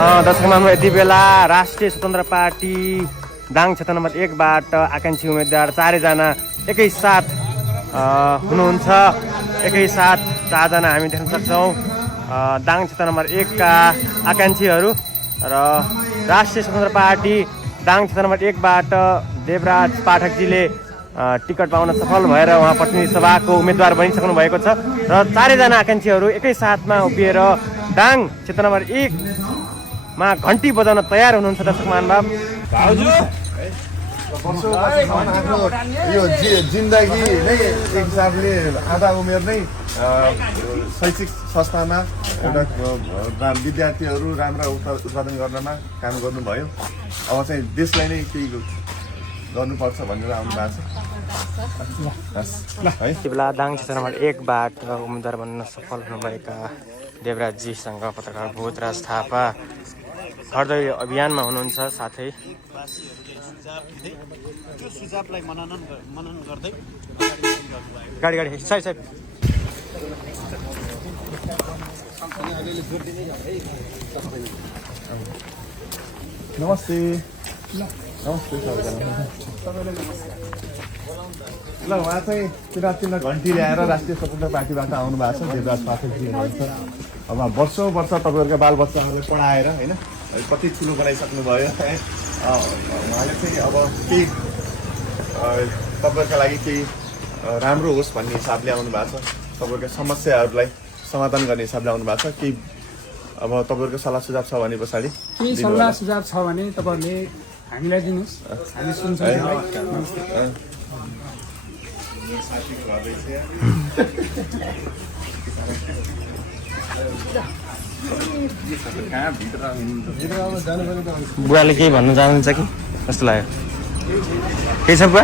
दर्शकमा यति बेला राष्ट्रिय स्वतन्त्र पार्टी दाङ क्षेत्र नम्बर 1 बाट आकांक्षी उम्मेदवार 4 जना एकैसाथ हुनुहुन्छ। एकैसाथ 4 जना हामी देख्न सक्छौँ दाङ क्षेत्र नम्बर 1 का आकांक्षीहरू र राष्ट्रिय स्वतन्त्र पार्टी दाङ क्षेत्र नम्बर 1 बाट देवराज पाठकजीले टिकट पाउन सफल भएर उहाँ प्रतिनिधि सभाको उम्मेदवार बनिसक्नु भएको छ र 4 जना आकांक्षीहरू एकैसाथमा उभिएर दाङ क्षेत्र नम्बर 1 मा घन्टी बजाउन तयार हुनुहुन्छ। दर्शक महानुभाव यो जिन्दगी नै एक हिसाबले आधा उमेर नै शैक्षिक संस्थामा एउटा विद्यार्थीहरू राम्रा उत्पादन गर्नमा काम गर्नुभयो। अब चाहिँ देशलाई नै केही गर्नुपर्छ भनेर आउनु भएको छ। यति बेला दाङ क्षेत्र नम्बर 1 बाट उम्मेदवार बन्न सफल हुनुभएका देवराजजीसँग पत्रकार भोजराज थापा हृदय अभियानमा हुनुहुन्छ। साथै गाडी गाडी साइड साइड नमस्ते नमस्ते ल उहाँ चाहिँ चिन्न घन्टी ल्याएर राष्ट्रिय स्वतन्त्र पार्टीबाट आउनु भएको छ। देवराज पाठकजी हुनुहुन्छ। अब वर्षौँ वर्ष तपाईँहरूका बालबच्चाहरूलाई पढाएर होइन कति ठुलो बनाइसक्नु भयो। उहाँले चाहिँ अब केही तपाईँहरूका लागि केही राम्रो होस् भन्ने हिसाबले आउनु भएको छ। तपाईँहरूका समस्याहरूलाई समाधान गर्ने हिसाबले आउनु भएको छ। केही अब तपाईँहरूको सल्लाह सुझाव छ भने पछाडि केही सल्लाह सुझाव छ भने तपाईँहरूले हामीलाई दिनुहोस्, हामी सुन्छौँ। बुवाले केही भन्नु चाहनुहुन्छ कि कस्तो लाग्यो? केही छ बुवा?